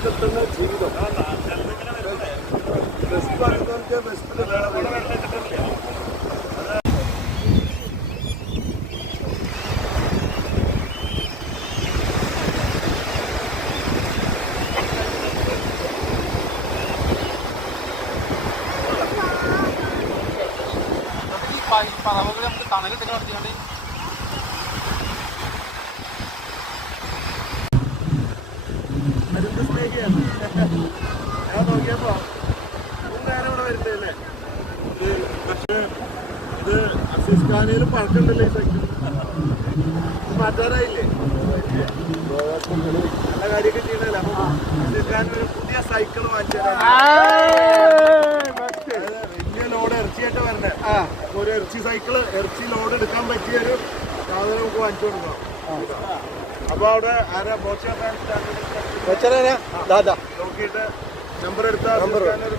బతుకుతున్న జీవితం బెస్ట్ అనుకుంటే బెస్ట్ പറമ്പ് നമുക്ക് തണലിട്ടൊക്കെ നടത്തിക്കൊണ്ട് മരുന്ന് നോക്കിയപ്പോ നേരം ഇവിടെ വരുന്നില്ലേ ഇത് പക്ഷേ ഇത് അസീസ് ഖാനയിലും പഴക്കണ്ടല്ലേ ഈ ഇത് മാറ്റാറായില്ലേ? നല്ല കാര്യമൊക്കെ ചെയ്യണല്ലേ? അപ്പൊ അസീസ് ഖാൻ ഒരു പുതിയ സൈക്കിൾ വാങ്ങിച്ചു വലിയ ലോഡ് ഇറച്ചിയായിട്ട് വരണ്ടേ ഒരു ഇറച്ചി സൈക്കിൾ ഇറച്ചി ലോഡ് എടുക്കാൻ പറ്റിയ ഒരു സാധനം നമുക്ക് വാങ്ങിച്ചു കൊടുക്കാം. അപ്പൊ അവിടെ ആരാ? ബോച്ചാ നോക്കിയിട്ട് നമ്പർ എടുത്താൽ